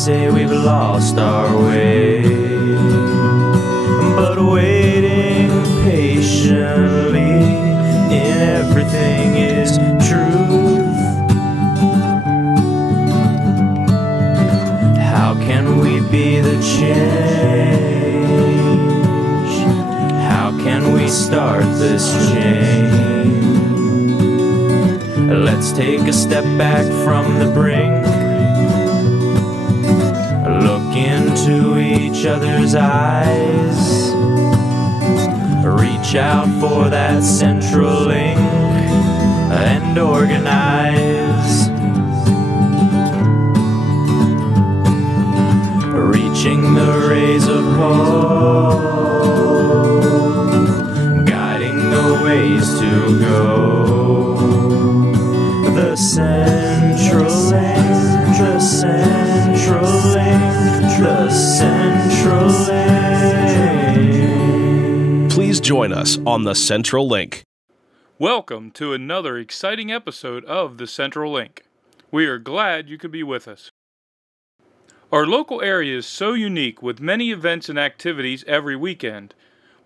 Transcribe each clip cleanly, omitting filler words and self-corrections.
say we've lost our way, but waiting patiently in everything is truth. How can we be the change? How can we start this change? Let's take a step back from the brink, look into each other's eyes, reach out for that central link and organize. Reaching the rays of hope, guiding the ways to go. The central link, the central link, the central link. Please join us on the Central Link. Welcome to another exciting episode of the Central Link. We are glad you could be with us. Our local area is so unique with many events and activities every weekend.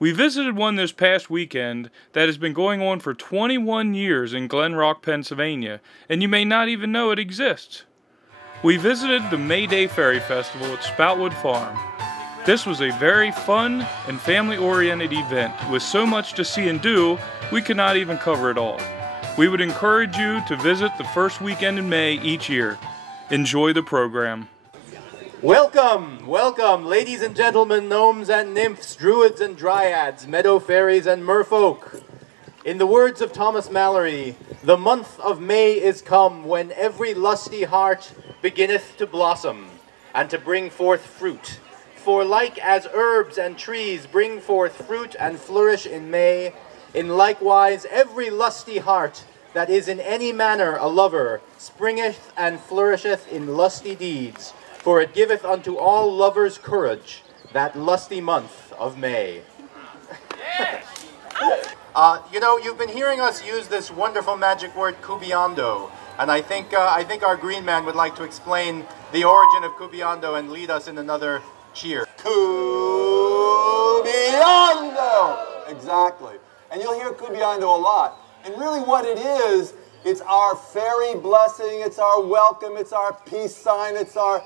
We visited one this past weekend that has been going on for 21 years in Glen Rock, Pennsylvania, and you may not even know it exists. We visited the May Day Fairy Festival at Spoutwood Farm. This was a very fun and family-oriented event with so much to see and do, we could not even cover it all. We would encourage you to visit the first weekend in May each year. Enjoy the program. Welcome, welcome, ladies and gentlemen, gnomes and nymphs, druids and dryads, meadow fairies and merfolk. In the words of Thomas Mallory, the month of May is come when every lusty heart beginneth to blossom and to bring forth fruit. For like as herbs and trees bring forth fruit and flourish in May, in likewise every lusty heart that is in any manner a lover springeth and flourisheth in lusty deeds. For it giveth unto all lovers courage, that lusty month of May. You know, you've been hearing us use this wonderful magic word, Cubeando, and I think our green man would like to explain the origin of Cubeando and lead us in another cheer. Cubeando! Exactly. And you'll hear Cubeando a lot. And really what it is, it's our fairy blessing, it's our welcome, it's our peace sign, it's our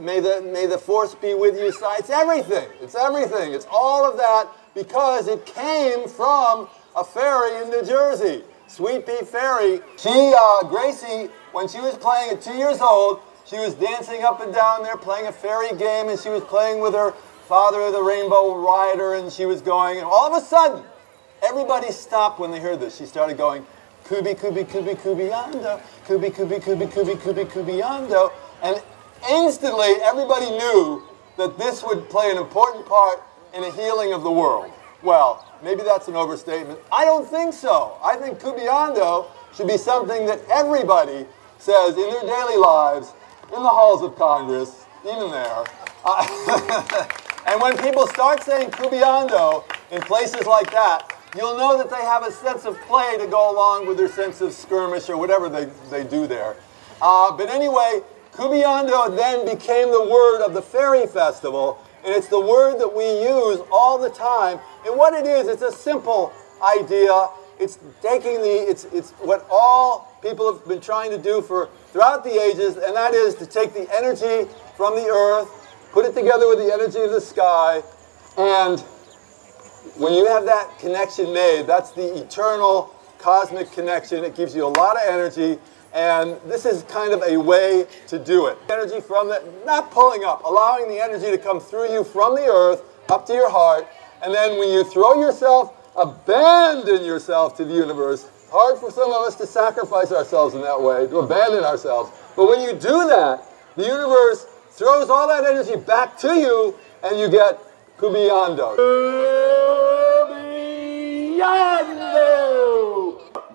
may the force be with you sign. It's everything. It's everything. It's all of that because it came from a fairy in New Jersey, Sweet Pea Fairy. She, Gracie, when she was playing at 2 years old, she was dancing up and down there playing a fairy game, and she was playing with her father, the Rainbow Rider, and she was going, and all of a sudden, everybody stopped when they heard this. She started going, Kubi, Kubi, Kubi, Cubeando, Kubi, Kubi, Kubi, Kubi, Kubi, Cubeando, and instantly, everybody knew that this would play an important part in a healing of the world. Well, maybe that's an overstatement. I don't think so. I think Cubeando should be something that everybody says in their daily lives, in the halls of Congress, even there. And when people start saying Cubeando in places like that, you'll know that they have a sense of play to go along with their sense of skirmish or whatever they do there. But anyway, Cubeando then became the word of the Fairy Festival, and it's the word that we use all the time. And what it is, it's a simple idea. It's taking it's what all people have been trying to do throughout the ages, and that is to take the energy from the earth, put it together with the energy of the sky, and when you have that connection made, that's the eternal cosmic connection. It gives you a lot of energy. And this is kind of a way to do it. Energy from not pulling up, allowing the energy to come through you from the earth up to your heart. And then when you throw yourself, abandon yourself to the universe. Hard for some of us to sacrifice ourselves in that way, to abandon ourselves. But when you do that, the universe throws all that energy back to you, and you get Cubeando. Cubeando!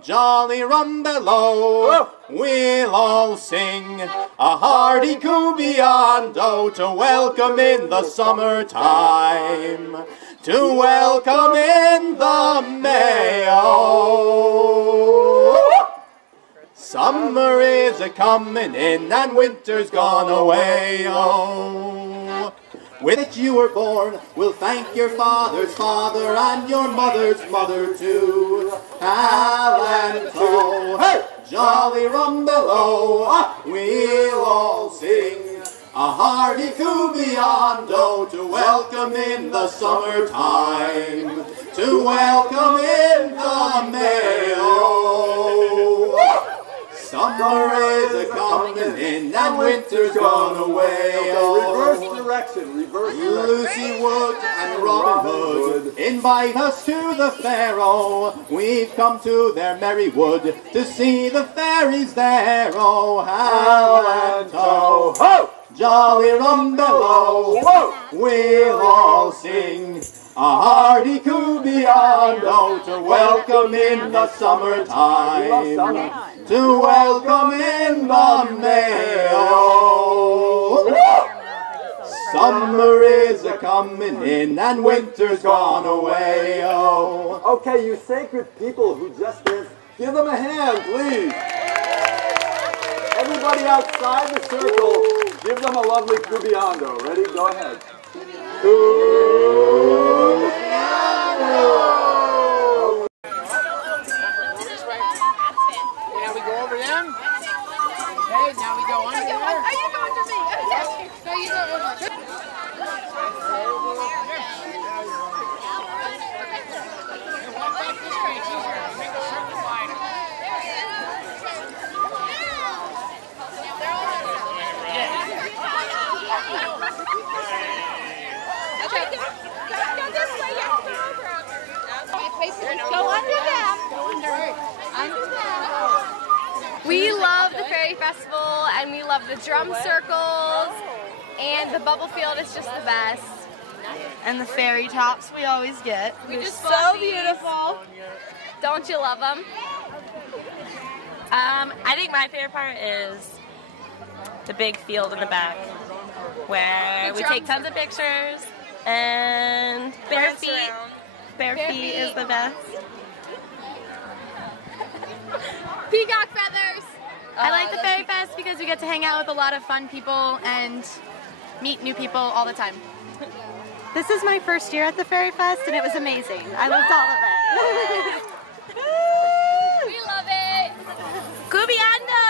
Jolly Rondello, we'll all sing a hearty Cubeando to welcome in the summertime, to welcome in the Mayo. Summer is a-comin' in and winter's gone away, oh. With it you were born, we'll thank your father's father and your mother's mother too. Hal and Toe, hey! Jolly Rumbelow, we'll all sing a hearty coo-beyond-o to welcome in the summertime, to welcome in the Mayo. Summer is a-comin' in and winter's gone away. Reverse direction, reverse direction. Lucy Wood and Robin Hood invite us to the fair, oh. We've come to their merry wood to see the fairies there, oh. Hal and Toe, ho! Jolly Rumbelow, whoa! We'll all sing a hearty coo-beyond-o to welcome in the summertime, to welcome in the Mayo. Summer is a-comin' in and winter's gone away, oh. Okay, you sacred people who just danced, give them a hand, please. Everybody outside the circle, give them a lovely coo-beyond-o. Ready? Go ahead. Coo-beyond-o! Now we go over them. Okay, now we go under there. Are you going to me? Yes. No, you go over. Walk back this way. It's easier. Make the circle wider. Okay, go this way. You have to go over. Go under them. Go under them. We love the Fairy Festival, and we love the drum circles, and the bubble field is just the best. And the fairy tops we always get. They're just so beautiful. Don't you love them? I think my favorite part is the big field in the back, where we take tons of pictures, and bare feet. Bare feet is the best. Peacock feathers. I like the Fairy Fest because we get to hang out with a lot of fun people and meet new people all the time. This is my first year at the Fairy Fest and it was amazing. I loved all of it. We love it. Coo-beyond-o!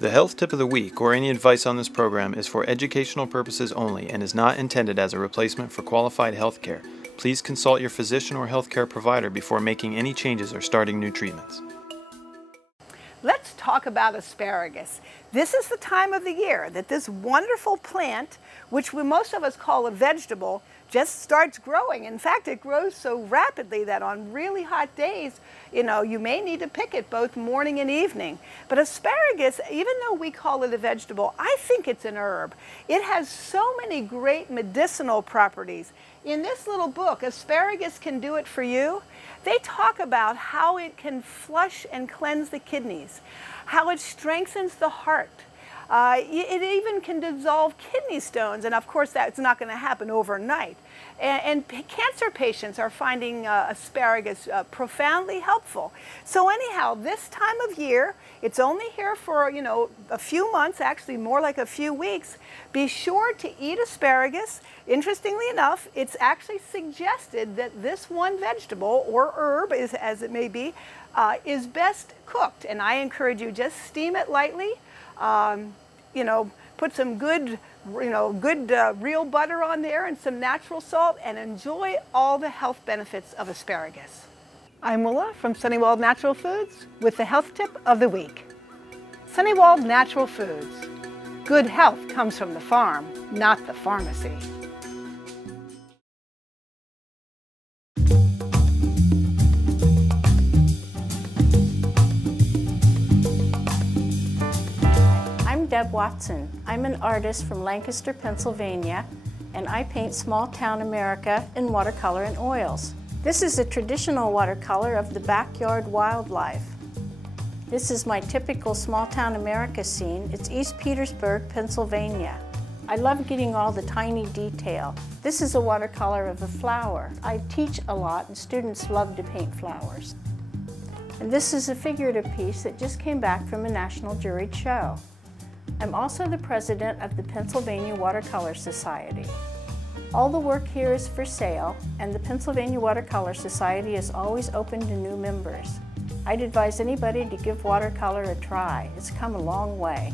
The health tip of the week or any advice on this program is for educational purposes only and is not intended as a replacement for qualified health care. Please consult your physician or healthcare provider before making any changes or starting new treatments. Let's talk about asparagus. This is the time of the year that this wonderful plant, which most of us call a vegetable, just starts growing. In fact, it grows so rapidly that on really hot days, you may need to pick it both morning and evening. But asparagus, even though we call it a vegetable, I think it's an herb. It has so many great medicinal properties. In this little book, Asparagus Can Do It For You, they talk about how it can flush and cleanse the kidneys, how it strengthens the heart. It even can dissolve kidney stones, and of course that's not going to happen overnight. And cancer patients are finding asparagus profoundly helpful. So anyhow, this time of year, it's only here for, a few months, actually more like a few weeks. Be sure to eat asparagus. Interestingly enough, it's actually suggested that this one vegetable, or herb as it may be, is best cooked. And I encourage you, just steam it lightly. Put some good real butter on there and some natural salt, and enjoy all the health benefits of asparagus. I'm Willa from Sunnywald Natural Foods with the health tip of the week. Sunnywald Natural Foods. Good health comes from the farm, not the pharmacy. I'm Deb Watson. I'm an artist from Lancaster, Pennsylvania, and I paint small-town America in watercolor and oils. This is a traditional watercolor of the backyard wildlife. This is my typical small-town America scene. It's East Petersburg, Pennsylvania. I love getting all the tiny detail. This is a watercolor of a flower. I teach a lot and students love to paint flowers. And this is a figurative piece that just came back from a national juried show. I'm also the president of the Pennsylvania Watercolor Society. All the work here is for sale, and the Pennsylvania Watercolor Society is always open to new members. I'd advise anybody to give watercolor a try. It's come a long way.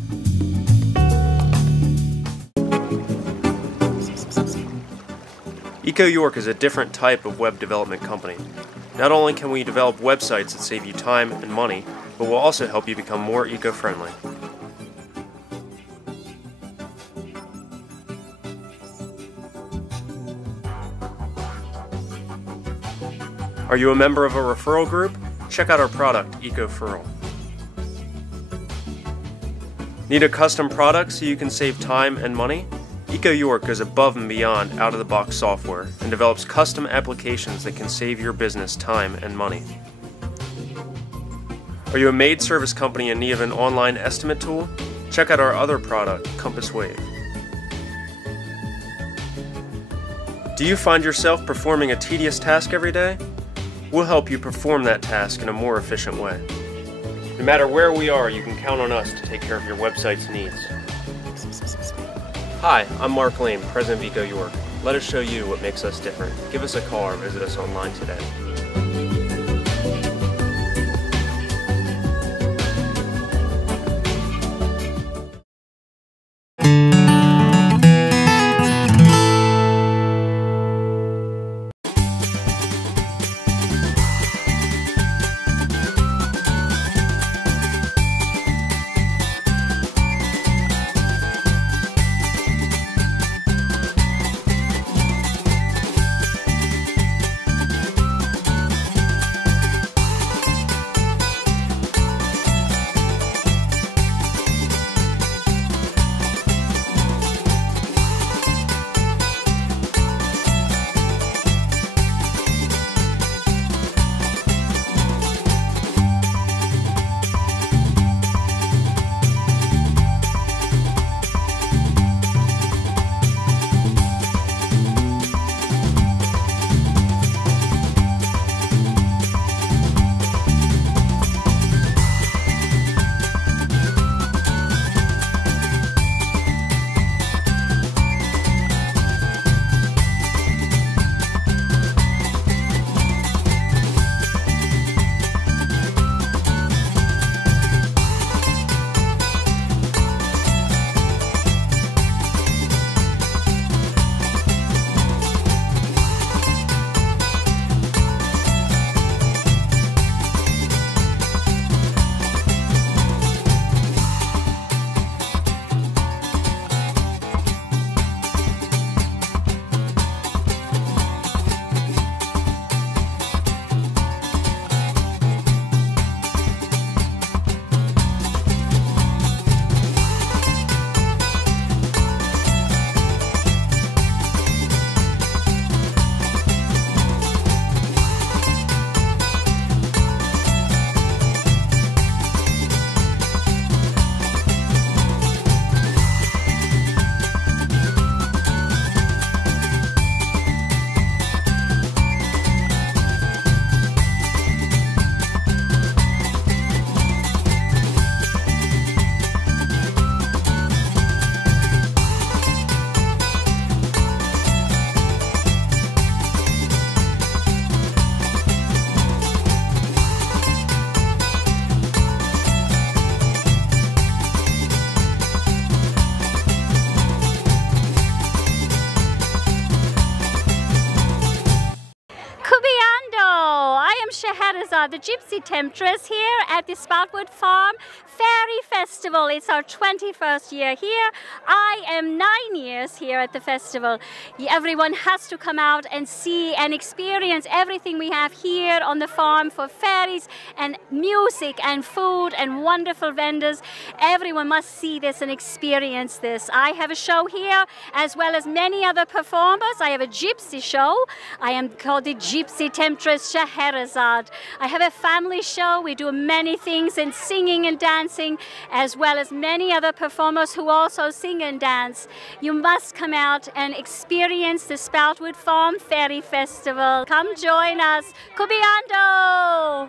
Eco York is a different type of web development company. Not only can we develop websites that save you time and money, but will also help you become more eco-friendly. Are you a member of a referral group? Check out our product, EcoFurl. Need a custom product so you can save time and money? Eco York goes above and beyond out-of-the-box software and develops custom applications that can save your business time and money. Are you a maid service company in need of an online estimate tool? Check out our other product, Compass Wave. Do you find yourself performing a tedious task every day? We'll help you perform that task in a more efficient way. No matter where we are, you can count on us to take care of your website's needs. Hi, I'm Mark Lane, President of Eco York. Let us show you what makes us different. Give us a call or visit us online today. The Gypsy Temptress here at the Spoutwood Farm Fairy Festival. It's our 21st year here. I am 9 years here at the festival. Everyone has to come out and see and experience everything we have here on the farm for fairies and music and food and wonderful vendors. Everyone must see this and experience this. I have a show here as well as many other performers. I have a gypsy show. I am called the Gypsy Temptress Scheherazade. I have a family show. We do many things in singing and dancing, as well as many other performers who also sing and dance. You must come out and experience the Spoutwood Farm Fairy Festival. Come join us. Cubiando!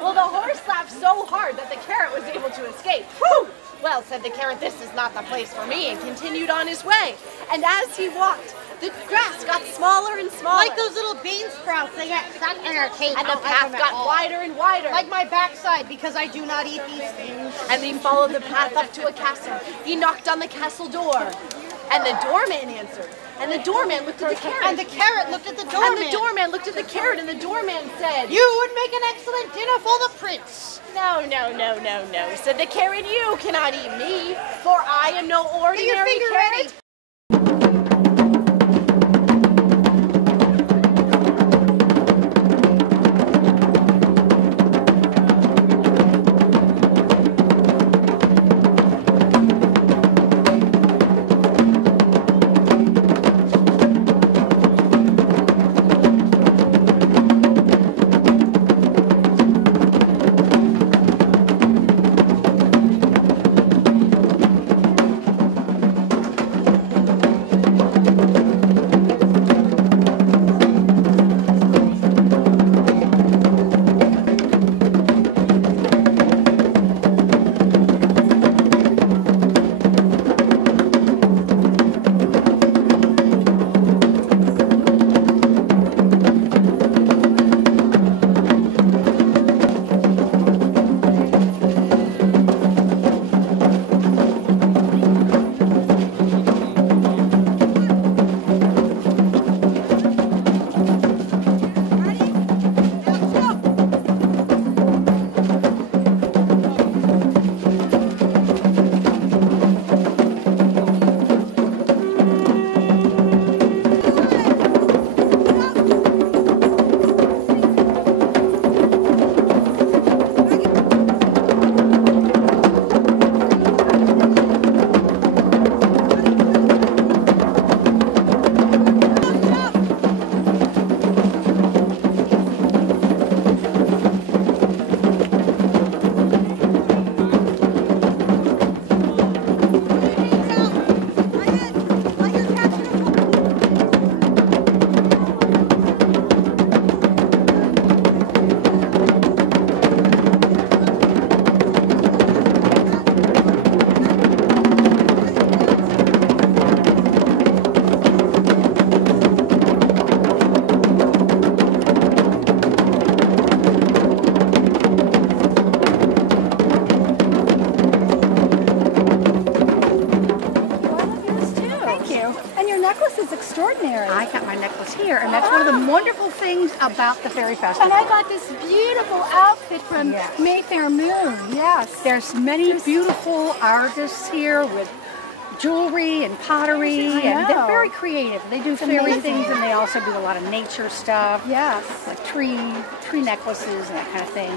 Well, the horse laughed so hard that the carrot was able to escape. Whew! Well, said the carrot, this is not the place for me, and continued on his way. And as he walked, the grass got smaller and smaller. Like those little bean sprouts, they get stuck in our cake. And the path got wider and wider. Like my backside, because I do not eat these things. And he followed the path up to a castle. He knocked on the castle door, and the doorman answered. And the doorman looked at the carrot. And the carrot looked at the doorman. And the doorman looked at the carrot, and the doorman said, "You would make an excellent dinner for the prince." "No, no, no, no, no," said the carrot. "You cannot eat me, for I am no ordinary carrot." I got my necklace here, and that's one of the wonderful things about the Fairy Festival. And I got this beautiful outfit from Mayfair Moon. Yes, there's many beautiful artists here with jewelry and pottery, and they're very creative. They do fairy things, and they also do a lot of nature stuff. Yes, like tree necklaces and that kind of thing.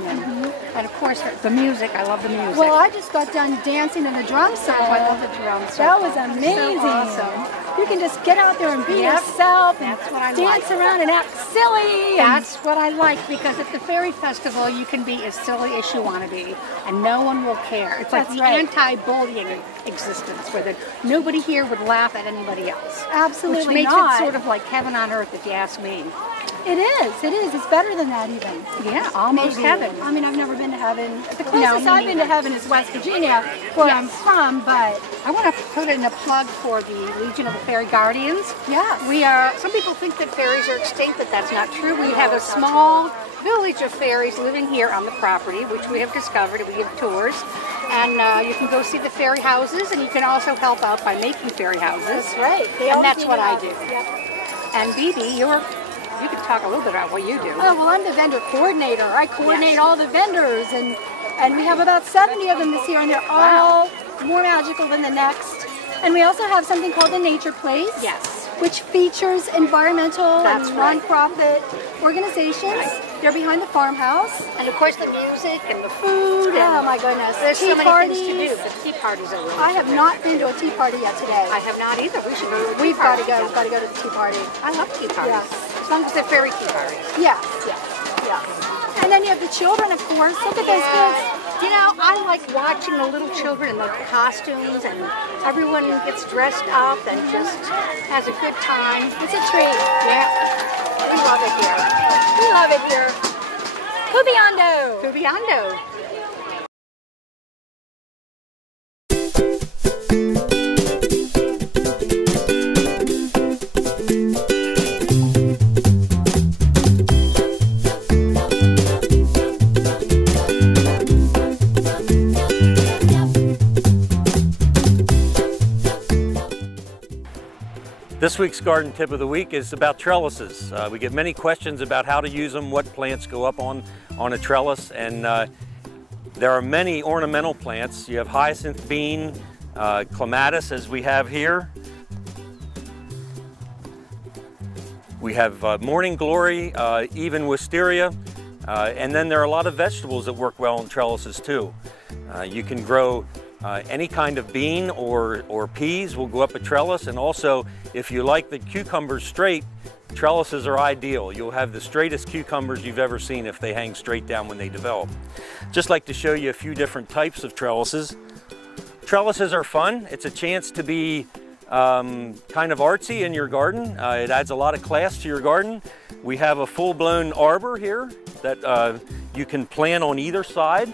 And of course, the music. I love the music. Well, I just got done dancing in the drum circle. I love the drum circle. That was amazing. So awesome. You can just get out there and be yourself and dance around and act silly. That's what I like, because at the Fairy Festival you can be as silly as you want to be, and no one will care. It's like the anti-bullying existence, where nobody here would laugh at anybody else. Absolutely which makes not. it sort of like heaven on earth, if you ask me. It is. It is. It's better than that even. Yeah, almost heaven. I mean, I've never been to heaven. The closest I've been to heaven is West Virginia, where I'm from, but I want to put in a plug for the Legion of the Fairy Guardians. Yes. We are, some people think that fairies are extinct, but that's not true. We have a small village of fairies living here on the property, which we have discovered. We give tours. And you can go see the fairy houses, and you can also help out by making fairy houses. That's right. And that's what I do. Yep. And Bibi, you can talk a little bit about what you do. Oh, well, I'm the vendor coordinator. I coordinate all the vendors, and we have about 70 of them this year, and they're all more magical than the next. And we also have something called the Nature Place. Yes. Which features environmental and non-profit organizations. They're behind the farmhouse. And of course the music and the food. Oh my goodness. There's tea so many parties. things to do. The tea parties are really I have not been to a tea party yet today. I have not either. We should go to a tea We've got party. to go. We've got to go to the tea party. I love tea parties. Yes. As long as they're fairy tea parties. Yes, yes. Yeah. And then you have the children, of course. Look at those kids. You know, I like watching the little children in the costumes, and everyone gets dressed up and just has a good time. It's a treat. Yeah. We love it here. We love it here. Cubiando. Cubiando. This week's garden tip of the week is about trellises. We get many questions about how to use them, what plants go up on a trellis, and there are many ornamental plants. You have hyacinth bean, clematis as we have here. We have morning glory, even wisteria, and then there are a lot of vegetables that work well on trellises too. You can grow any kind of bean or peas will go up a trellis, and also if you like the cucumbers straight, trellises are ideal. You'll have the straightest cucumbers you've ever seen if they hang straight down when they develop. Just like to show you a few different types of trellises. Trellises are fun. It's a chance to be kind of artsy in your garden. It adds a lot of class to your garden. We have a full-blown arbor here that you can plant on either side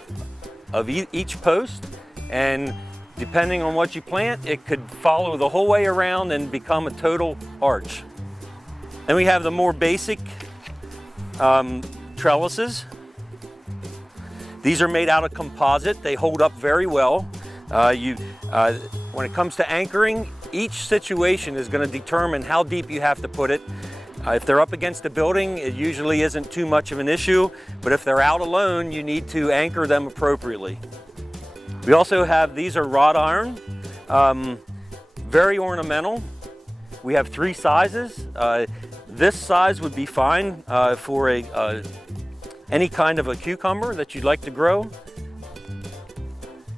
of each post, and depending on what you plant, it could follow the whole way around and become a total arch. Then we have the more basic trellises. These are made out of composite. They hold up very well. When it comes to anchoring, each situation is going to determine how deep you have to put it. If they're up against a building, it usually isn't too much of an issue, but if they're out alone, you need to anchor them appropriately. We also have, these are wrought iron, very ornamental. We have 3 sizes. This size would be fine for any kind of a cucumber that you'd like to grow.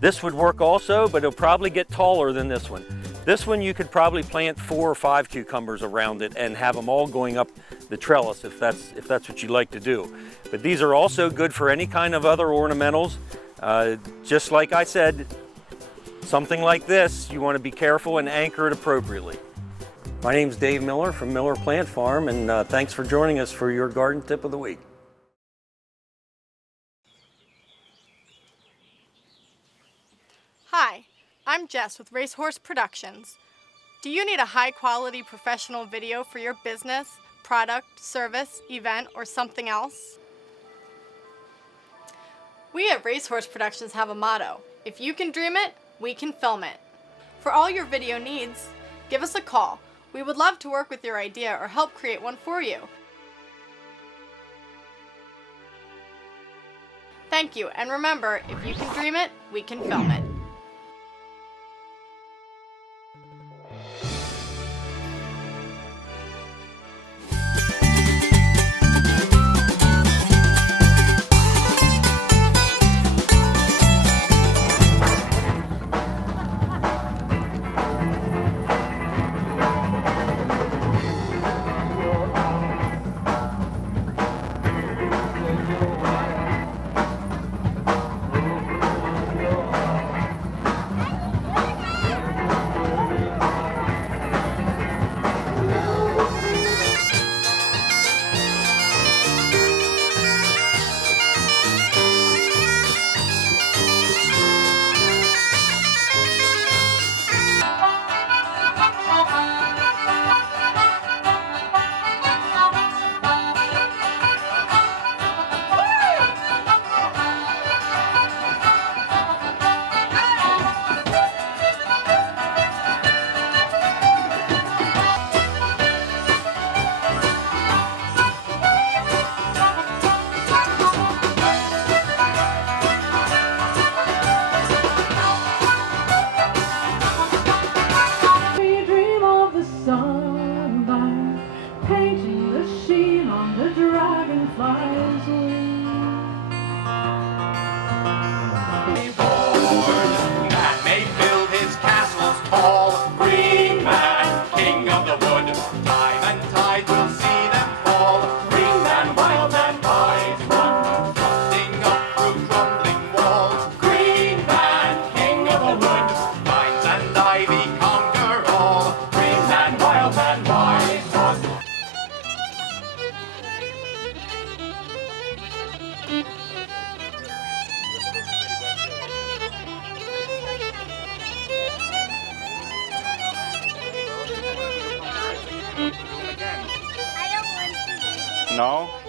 This would work also, but it'll probably get taller than this one. This one you could probably plant 4 or 5 cucumbers around it and have them all going up the trellis if that's what you like to do. But these are also good for any kind of other ornamentals. Just like I said, something like this, you want to be careful and anchor it appropriately. My name's Dave Miller from Miller Plant Farm, and thanks for joining us for your garden tip of the week. Hi, I'm Jess with Racehorse Productions. Do you need a high-quality professional video for your business, product, service, event, or something else? We at Racehorse Productions have a motto: if you can dream it, we can film it. For all your video needs, give us a call. We would love to work with your idea or help create one for you. Thank you, and remember, if you can dream it, we can film it. now.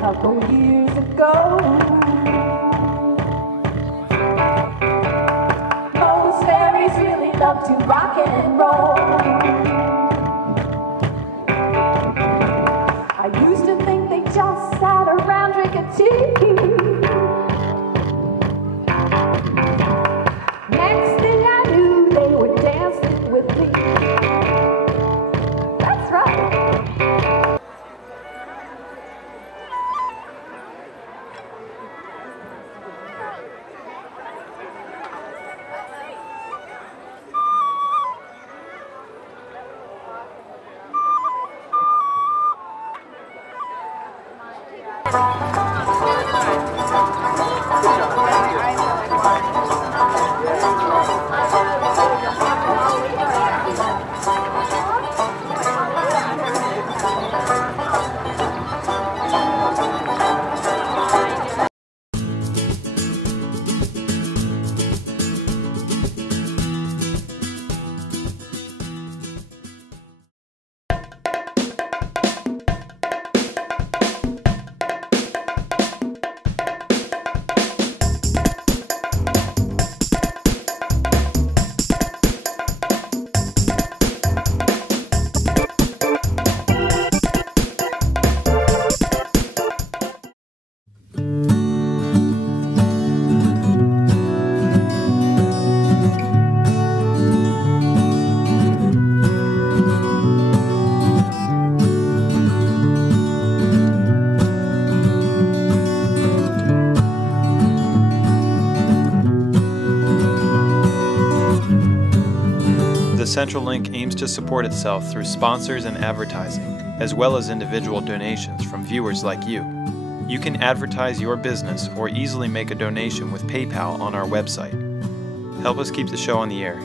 couple years ago. Most fairies really love to rock and roll. I used to think they just sat around drinking tea. Next thing I knew, they were dancing with me. That's right. The Central Link aims to support itself through sponsors and advertising, as well as individual donations from viewers like you. You can advertise your business or easily make a donation with PayPal on our website. Help us keep the show on the air.